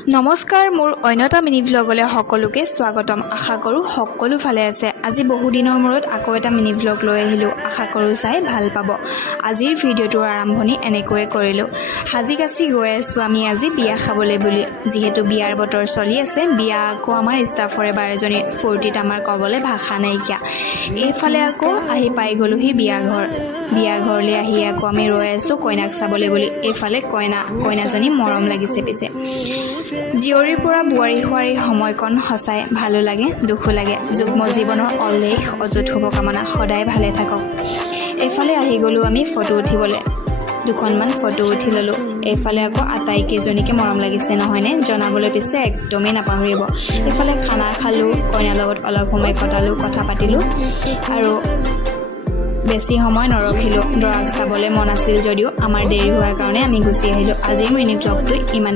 নমস্কাৰ মোৰ অন্যটা মিনি ভ্লগলৈ সকলোকে স্বাগতম আশা কৰোঁ সকলো ভালে আছে আজি বহু দিনৰ মূৰত আকৌ এটা মিনি ভ্লগ লৈ আহিলো আশা কৰোঁ চাই ভাল পাব আজিৰ ভিডিঅ'টোৰ আৰম্ভণি এনেকৈ কৰিলো হাজিকাছি গৈ আছো আমি আজি বিয়া খাবলৈ বুলি যেহেতু বিয়াৰ বতৰ চলি আছে বিয়া আকৌ আমাৰ ষ্টাফৰ এবাৰ এজনী ফূৰ্তিত আমাৰ ক'বলৈ ভাষা নাইকিয়া এইফালে আকৌ আহি পাই গ'লোহি বিয়া ঘৰলৈ আহি আকৌ আমি ৰৈ আছো কইনাক চাবলৈ বুলি এইফালে কইনাজনী মৰম লাগিছে পিছে জীয়ৰীৰ পৰা বোৱাৰী হোৱাৰ সময়কণ সঁচাই ভালো লাগে দুখো লাগে যুগ্ম জীৱনৰ অলেখ অযুত শুভকামনা সদায় ভালে থাকক এইফালে আহি গ'লো আমি ফটো উঠিবলৈ দুখনমান ফটো উঠি ল'লোঁ এইফালে আকৌ আটাইকেইজনীকে মৰম লাগিছে নহয়নে জনাবলৈ পিছে একদমেই নাপাহৰিব এইফালে খানা খালোঁ কইনাৰ লগত অলপ সময় কটালোঁ কথা পাতিলোঁ আৰু বেছি সময় নৰখিলোঁ দৰাক চাবলৈ মন আছিল যদিও আমাৰ দেৰি হোৱাৰ কাৰণে আমি গুচি আহিলোঁ আজিৰ মিনি ভ্লগটো ইমানেই